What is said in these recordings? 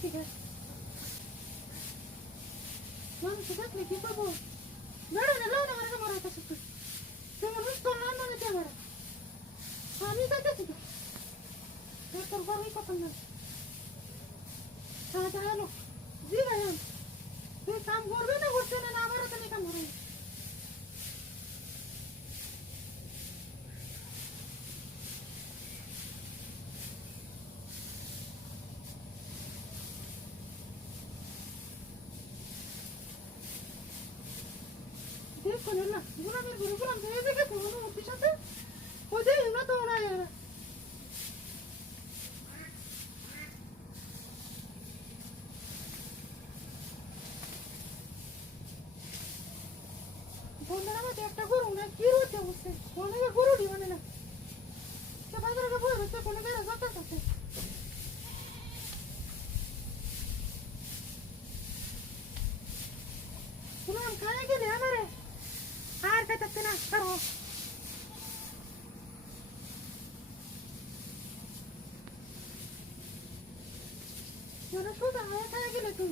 থেকে মানুষ দেখলে কি করবো বেড়ে না লাউনে মারে না মারা কাছে তোমার রুস্তর না না দিতে পারে আমি যাইতেছি তো তোর বড়ই কথা না তাহলে হলো জি ভাই তুই কাম করবে না করছে না আমার হাতে কাম করবে দেখো না গুলামের গুলাম ধরে দেখে তো মুক্তির সাথে ওই যে না তো না বন্ধুরা আমাকে একটা গরু না কি রয়েছে বসে অনেকে গরু দিবে না সে বাজারে বই হচ্ছে কোনো জায়গায় যাতে থাকে গুলাম খায় গেলে আমারে আর খাইতে না কারো Yo soda haya খায় গেলে তুই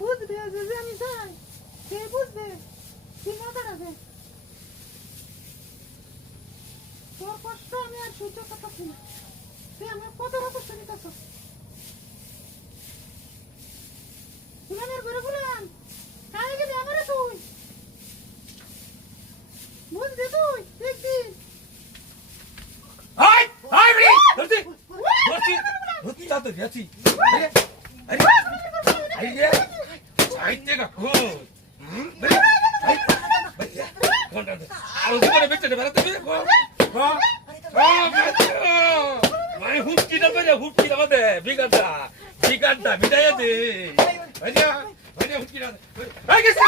বুঝবে যে আমি যাই সে বুঝবে কি মজা আছে তোর কষ্ট আমি আর সহ্য করতেছি না তুই আমার কত কষ্ট দিতেছ গুলামের ঘরে গুলাম খায় গেলে আমারে তুই বুঝবে তুই দেখবি হাই হাই বলি ধরছি ধরছি ধরছি যাতে গেছি আরে আরে আরে সাইতে না কো কোনটা আর ওদিকে বেঁচে না বেরাতে কো কো মানে হুটকি না করে হুটকি না দে বিগাটা বিগাটা বিদায় দে ভাইয়া ভাইয়া হুটকি না ভাই গেছে